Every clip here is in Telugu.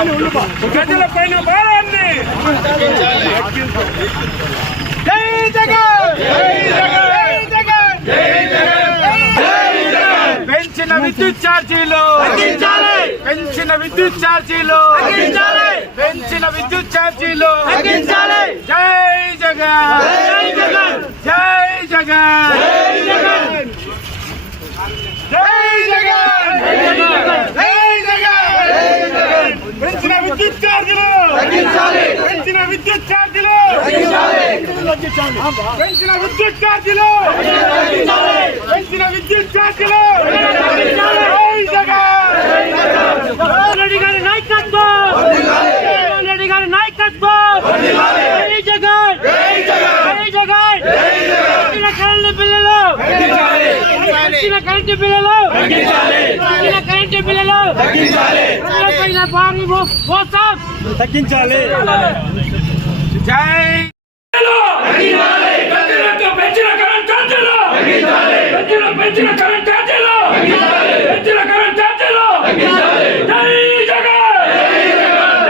ప్రజల పైన భారాన్ని జై జగన్ జై జగన్ పెంచిన విద్యుత్ ఛార్జీలు పెంచిన విద్యుత్ ఛార్జీలు పెంచిన విద్యుత్ ఛార్జీలు జై జగన్ జై జగన్ జై జగన్ జై జగన్ పెంచిన విద్యుత్ ఛార్జీలు పెంచిన విద్యుత్ ఛార్జీలు పెంచిన విద్యుత్ ఛార్జీలు పెంచిన విద్యుత్ ఛార్జీలు రెడ్డి గారి నాయకత్వం రెడ్డి గారి నాయకత్వం జగన్ జగన్ కరెంటు బిల్లులు కరెంటు బిల్లులు పెంచిన కరెంటు బిల్లులు ప్రజలపైన భారీ మో- మోసం తగ్గించాలి. జై పెంచిన కరెంట్ పెంచిన కరెంట్ పెంచిన కరెంట్ ఛార్జీలు జై జగన్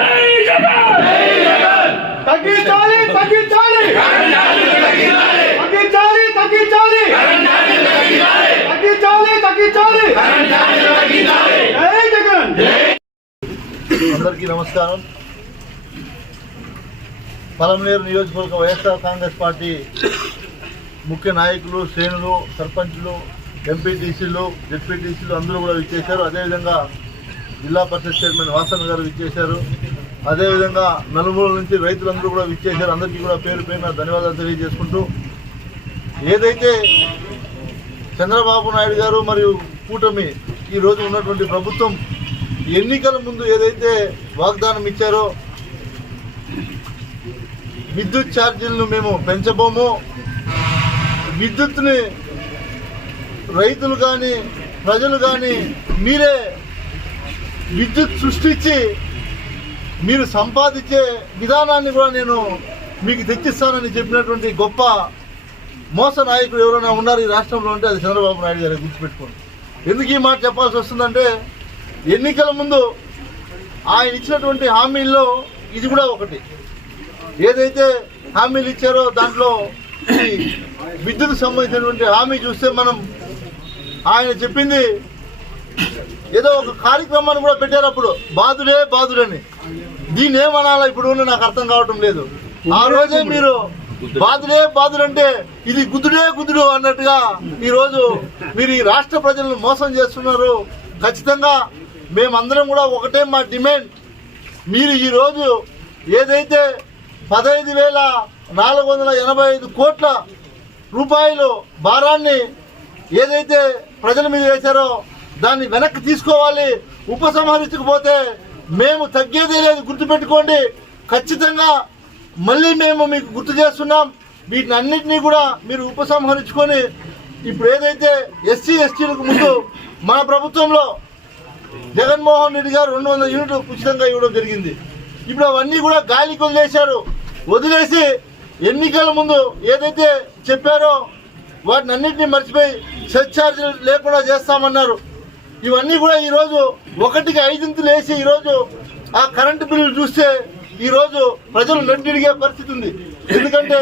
జై జగన్ తగ్గించాలి తగ్గించాలి తగ్గించాలి తగ్గించాలి తగ్గించాలి తగ్గించాలి జై జగన్ అందరికీ నమస్కారం. పలమనేరు నియోజకవర్గ వైఎస్ఆర్ కాంగ్రెస్ పార్టీ ముఖ్య నాయకులు శ్రేణులు సర్పంచులు ఎంపీటీసీలు జెడ్పీటీసీలు అందరూ కూడా విచ్చేశారు. అదేవిధంగా జిల్లా పరిషత్ చైర్మన్ వాసన్ గారు విచ్చేశారు. అదేవిధంగా నలుమూల నుంచి రైతులందరూ కూడా విచ్చేశారు. అందరికీ కూడా పేరు పేరున ధన్యవాదాలు తెలియజేసుకుంటూ ఏదైతే చంద్రబాబు నాయుడు గారు మరియు కూటమి ఈ రోజు ఉన్నటువంటి ప్రభుత్వం ఎన్నికల ముందు ఏదైతే వాగ్దానం ఇచ్చారో విద్యుత్ ఛార్జీలను మేము పెంచబోము. విద్యుత్ని రైతులు కానీ ప్రజలు కానీ మీరే విద్యుత్ సృష్టించి మీరు సంపాదించే విధానాన్ని కూడా నేను మీకు తెచ్చిస్తానని చెప్పినటువంటి గొప్ప మోస నాయకుడు ఎవరైనా ఉన్నారు ఈ రాష్ట్రంలో అంటే అది చంద్రబాబు నాయుడు గారు గుర్తుపెట్టుకోండి. ఎందుకు ఈ మాట చెప్పాల్సి వస్తుందంటే ఎన్నికల ముందు ఆయన ఇచ్చినటువంటి హామీల్లో ఇది కూడా ఒకటి. ఏదైతే హామీలు ఇచ్చారో దాంట్లో విద్యుత్ సంబంధించినటువంటి హామీ చూస్తే మనం ఆయన చెప్పింది ఏదో ఒక కార్యక్రమాన్ని కూడా పెట్టారు అప్పుడు. బాధుడే బాధుడని. దీన్ని ఏమనాలా ఇప్పుడు ఉన్న నాకు అర్థం కావటం లేదు. ఆ రోజే మీరు బాధుడే బాధుడంటే ఇది గుద్దుడే గుద్దుడు అన్నట్టుగా ఈరోజు మీరు ఈ రాష్ట్ర ప్రజలను మోసం చేస్తున్నారు. ఖచ్చితంగా మేమందరం కూడా ఒకటే మా డిమాండ్. మీరు ఈరోజు ఏదైతే పదహైదు వేల నాలుగు వందల ఎనభై ఐదు కోట్ల రూపాయలు భారాన్ని ఏదైతే ప్రజల మీద వేశారో దాన్ని వెనక్కి తీసుకోవాలి ఉపసంహరించకపోతే మేము తగ్గేదే లేదు. గుర్తుపెట్టుకోండి ఖచ్చితంగా మళ్ళీ మేము మీకు గుర్తు చేస్తున్నాం. వీటిని అన్నింటినీ కూడా మీరు ఉపసంహరించుకొని ఇప్పుడు ఏదైతే ఎస్సీ ఎస్టీలకు ముందు మన ప్రభుత్వంలో జగన్మోహన్ రెడ్డి గారు రెండు వందల యూనిట్లు ఉచితంగా ఇవ్వడం జరిగింది. ఇప్పుడు అవన్నీ కూడా గాలికి వదిలేశారు వదిలేసి ఎన్నికల ముందు ఏదైతే చెప్పారో వాటిని అన్నింటినీ మర్చిపోయి సర్ఛార్జ్ లేకుండా చేస్తామన్నారు. ఇవన్నీ కూడా ఈరోజు ఒకటికి ఐదింతులు వేసి ఈరోజు ఆ కరెంటు బిల్లులు చూస్తే ఈరోజు ప్రజలు నడ్డిడిగే పరిస్థితి ఉంది. ఎందుకంటే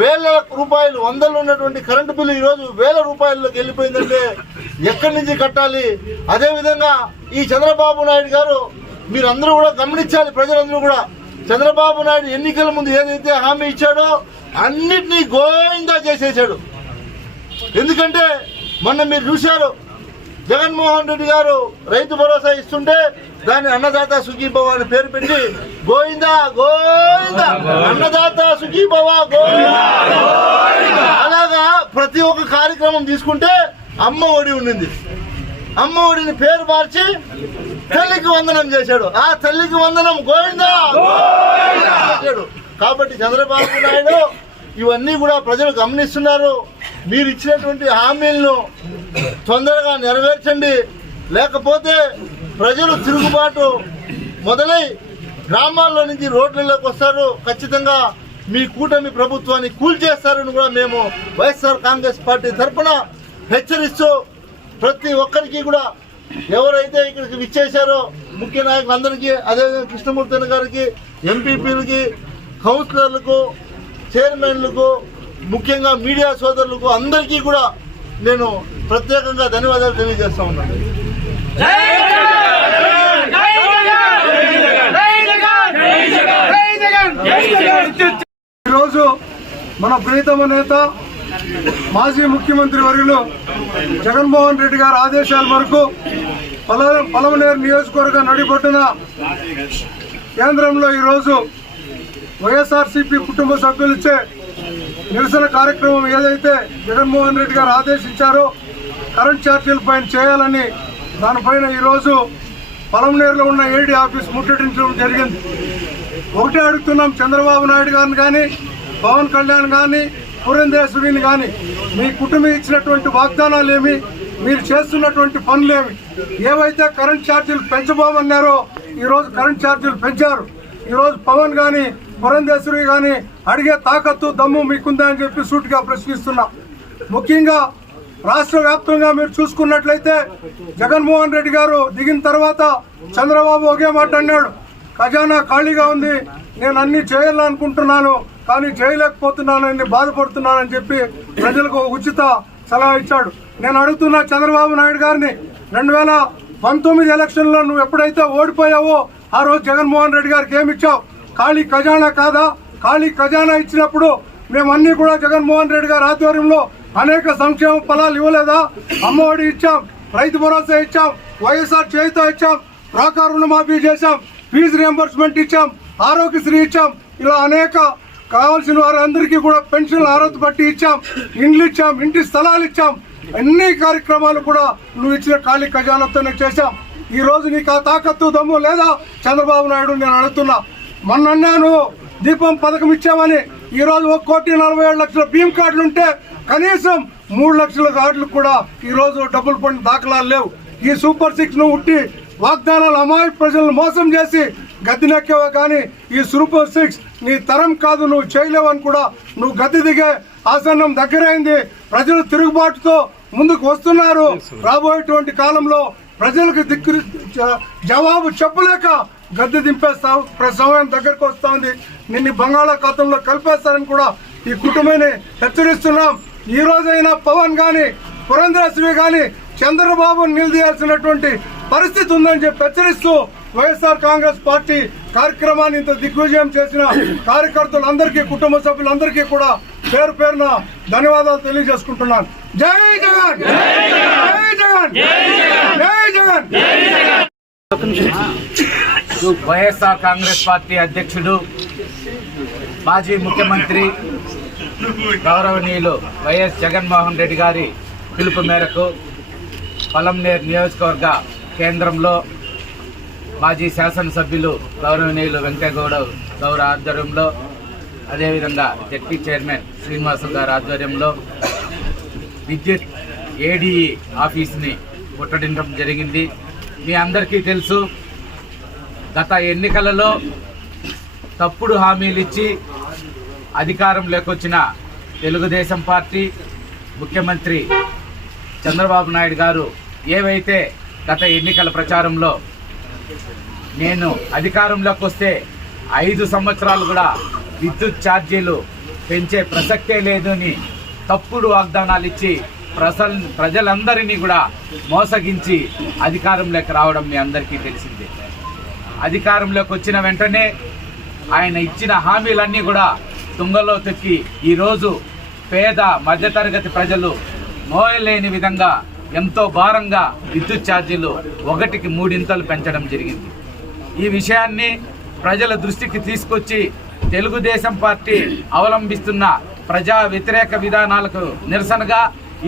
వేల రూపాయలు వందలు ఉన్నటువంటి కరెంటు బిల్లు ఈరోజు వేల రూపాయల్లోకి వెళ్ళిపోయిందంటే ఎక్కడి నుంచి కట్టాలి? అదేవిధంగా ఈ చంద్రబాబు నాయుడు గారు మీరందరూ కూడా గమనించాలి ప్రజలందరూ కూడా. చంద్రబాబు నాయుడు ఎన్నికల ముందు ఏదైతే హామీ ఇచ్చాడో అన్నిటినీ గోయిందా చేసేసాడు. ఎందుకంటే మొన్న మీరు చూశారు జగన్మోహన్ రెడ్డి గారు రైతు భరోసా ఇస్తుంటే దాన్ని అన్నదాత సుఖీభవ అని పేరు పెట్టి గోవిందా గోవిందా అన్నదాత సుఖీభవ గోవిందా. అలాగా ప్రతి ఒక్క కార్యక్రమం తీసుకుంటే అమ్మ ఒడి ఉండింది. అమ్మ ఒడిని పేరు మార్చి తల్లికి వందనం చేశాడు. ఆ తల్లికి వందనం గోవిందా? చేశాడు. కాబట్టి చంద్రబాబు నాయుడు ఇవన్నీ కూడా ప్రజలు గమనిస్తున్నారు. మీరు ఇచ్చినటువంటి హామీలను తొందరగా నెరవేర్చండి. లేకపోతే ప్రజలు తిరుగుబాటు మొదలై గ్రామాల్లో నుంచి రోడ్లలోకి వస్తారు. ఖచ్చితంగా మీ కూటమి ప్రభుత్వాన్ని కూల్చేస్తారని కూడా మేము వైఎస్ఆర్ కాంగ్రెస్ పార్టీ తరఫున హెచ్చరిస్తూ ప్రతి ఒక్కరికి కూడా ఎవరైతే ఇక్కడికి విచ్చేశారో ముఖ్య నాయకులందరికీ అదేవిధంగా కృష్ణమూర్తి గారికి ఎంపీపీలకి కౌన్సిలర్లకు చైర్మన్లకు ముఖ్యంగా మీడియా సోదరులకు అందరికీ కూడా నేను ప్రత్యేకంగా ధన్యవాదాలు తెలియజేస్తా ఉన్నాను. ఈరోజు మన ప్రీతమ నేత మాజీ ముఖ్యమంత్రి వర్యులు జగన్మోహన్ రెడ్డి గారి ఆదేశాల మేరకు పల పలమనేరు నియోజకవర్గ నడిబొడ్డున కేంద్రంలో ఈరోజు వైఎస్ఆర్సీపీ కుటుంబ సభ్యులిచ్చే నిరసన కార్యక్రమం ఏదైతే జగన్మోహన్ రెడ్డి గారు ఆదేశించారో కరెంట్ ఛార్జీల పైన చేయాలని దానిపైన ఈరోజు పలమనేరులో ఉన్న ఏడీ ఆఫీస్ ముట్టడించడం జరిగింది. ఒకటే అడుగుతున్నాం చంద్రబాబు నాయుడు గారిని కానీ పవన్ కళ్యాణ్ కానీ పురంధేశ్వరిని కానీ మీ కుటుంబం ఇచ్చినటువంటి వాగ్దానాలు ఏమి మీరు చేస్తున్నటువంటి పనులేమి ఏవైతే కరెంట్ ఛార్జీలు పెంచబోమన్నారో ఈరోజు కరెంట్ ఛార్జీలు పెంచారు. ఈరోజు పవన్ కానీ పురంధేశ్వరి కానీ అడిగే తాకత్తు దమ్ము మీకుందా అని చెప్పి సూటిగా ప్రశ్నిస్తున్నా. ముఖ్యంగా రాష్ట్ర వ్యాప్తంగా మీరు చూసుకున్నట్లయితే జగన్మోహన్ రెడ్డి గారు దిగిన తర్వాత చంద్రబాబు ఒకే మాట అన్నాడు. ఖజానా ఖాళీగా ఉంది నేను అన్ని చేయాలనుకుంటున్నాను. కానీ చేయలేకపోతున్నానని బాధపడుతున్నానని చెప్పి ప్రజలకు ఉచిత సలహా ఇచ్చాడు. నేను అడుగుతున్న చంద్రబాబు నాయుడు గారిని రెండు వేల పంతొమ్మిది ఎలక్షన్లో నువ్వు ఎప్పుడైతే ఓడిపోయావో ఆ రోజు జగన్మోహన్ రెడ్డి గారికి ఏమి ఇచ్చావు? ఖాళీ ఖజానా కాదా? ఖాళీ ఖజానా ఇచ్చినప్పుడు మేమన్నీ కూడా జగన్మోహన్ రెడ్డి గారి ఆధ్వర్యంలో అనేక సంక్షేమ ఫలాలు ఇవ్వలేదా? అమ్మఒడి ఇచ్చాం రైతు భరోసా ఇచ్చాం వైఎస్ఆర్ చేయితో ఇచ్చాం రాకా రుణమాఫీ చేశాం ఫీజు రియంబర్స్మెంట్ ఇచ్చాం ఆరోగ్యశ్రీ ఇచ్చాం ఇలా అనేక కావాల్సిన వారందరికీ కూడా పెన్షన్ అర్హత బట్టి ఇచ్చాం. ఇండ్లు ఇచ్చాం ఇంటి స్థలాలు ఇచ్చాం. అన్ని కార్యక్రమాలు కూడా నువ్వు ఇచ్చిన ఖాళీ ఖజానాతోనే చేశాం. ఈ రోజు నీకు ఆ తాకత్తు దమ్ము లేదా? చంద్రబాబు నాయుడు నేను అడుగుతున్నా. మొన్న అన్నాను దీపం పథకం ఇచ్చామని. ఈ రోజు ఒక కోటి నలభై ఏడు లక్షల భీమ్ కార్డులు ఉంటే కనీసం మూడు లక్షల కార్డులు కూడా ఈ రోజు డబ్బులు పడిన దాఖలాలు లేవు. ఈ సూపర్ సిక్స్ను ఉట్టి వాగ్దానాలు అమాయక ప్రజలను మోసం చేసి గద్దెనెక్కేవా కానీ ఈ సూపర్ సిక్స్ నీ తరం కాదు నువ్వు చేయలేవని కూడా నువ్వు గద్దె దిగే ఆసనం దగ్గరైంది. ప్రజలు తిరుగుబాటుతో ముందుకు వస్తున్నారు. రాబోయేటువంటి కాలంలో ప్రజలకు దిక్కు జవాబు చెప్పలేక గద్దె దింపేస్తావు. సమయం దగ్గరకు వస్తుంది. నిన్ను బంగాళాఖాతంలో కలిపేస్తారని కూడా ఈ కుటుంబాన్ని హెచ్చరిస్తున్నాం. ఈ రోజైనా పవన్ కానీ పురంధరశ్రీ కానీ చంద్రబాబు నిలదీయాల్సినటువంటి పరిస్థితి ఉందని చెప్పి హెచ్చరిస్తూ వైఎస్ఆర్ కాంగ్రెస్ పార్టీ కార్యక్రమాన్ని ఇంత దిగ్విజయం చేసిన కార్యకర్తలందరికీ కుటుంబ సభ్యులందరికీ కూడా పేరు పేరున ధన్యవాదాలు తెలియజేసుకుంటున్నాను. జై జగన్! జై జగన్! జై జగన్! వైఎస్ఆర్ కాంగ్రెస్ పార్టీ అధ్యక్షుడు మాజీ ముఖ్యమంత్రి గౌరవనీయులు వైఎస్ జగన్మోహన్ రెడ్డి గారి పిలుపు మేరకు పలంనేర్ నియోజకవర్గ కేంద్రంలో మాజీ శాసనసభ్యులు గౌరవనీయులు వెంకయ్యగౌడ గౌర ఆధ్వర్యంలో అదేవిధంగా జడ్పీ చైర్మన్ శ్రీనివాసు గారి ఆధ్వర్యంలో విద్యుత్ ఏడీఈ ఆఫీస్ని ముట్టడించడం జరిగింది. మీ అందరికీ తెలుసు గత ఎన్నికలలో తప్పుడు హామీలు ఇచ్చి అధికారంలోకి వచ్చిన తెలుగుదేశం పార్టీ ముఖ్యమంత్రి చంద్రబాబు నాయుడు గారు ఏవైతే గత ఎన్నికల ప్రచారంలో నేను అధికారంలోకి వస్తే ఐదు సంవత్సరాలు కూడా విద్యుత్ ఛార్జీలు పెంచే ప్రసక్తే లేదు అని తప్పుడు వాగ్దానాలు ఇచ్చి ప్రజల ప్రజలందరినీ కూడా మోసగించి అధికారంలోకి రావడం మీ అందరికీ తెలిసిందే. అధికారంలోకి వచ్చిన వెంటనే ఆయన ఇచ్చిన హామీలన్నీ కూడా తుంగలో తొక్కి ఈరోజు పేద మధ్యతరగతి ప్రజలు మోయలేని విధంగా ఎంతో భారంగా విద్యుత్ ఛార్జీలు ఒకటికి మూడింతలు పెంచడం జరిగింది. ఈ విషయాన్ని ప్రజల దృష్టికి తీసుకొచ్చి తెలుగుదేశం పార్టీ అవలంబిస్తున్న ప్రజా వ్యతిరేక విధానాలకు నిరసనగా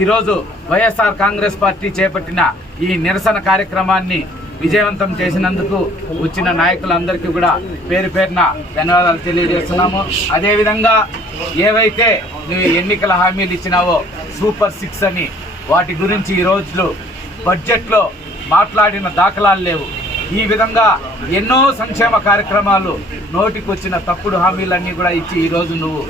ఈరోజు వైఎస్ఆర్ కాంగ్రెస్ పార్టీ చేపట్టిన ఈ నిరసన కార్యక్రమాన్ని విజయవంతం చేసినందుకు వచ్చిన నాయకులందరికీ కూడా పేరు పేరున ధన్యవాదాలు తెలియజేస్తున్నాము. అదేవిధంగా ఏవైతే నువ్వు ఎన్నికల హామీలు ఇచ్చినావో సూపర్ సిక్స్ అని వాటి గురించి ఈ రోజులు బడ్జెట్లో మాట్లాడిన దాఖలాలు లేవు. ఈ విధంగా ఎన్నో సంక్షేమ కార్యక్రమాలు నోటికొచ్చిన తప్పుడు హామీలన్నీ కూడా ఇచ్చి ఈరోజు నువ్వు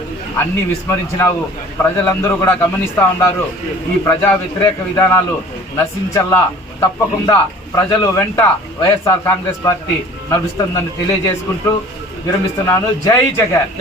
అన్నీ విస్మరించినావు. ప్రజలందరూ కూడా గమనిస్తూ ఉన్నారు. ఈ ప్రజా వ్యతిరేక విధానాలు నశించల్లా తప్పకుండా ప్రజలు వెంట వైఎస్ఆర్ కాంగ్రెస్ పార్టీ నడుస్తుందని తెలియజేసుకుంటూ విరమిస్తున్నాను. జై జగన్!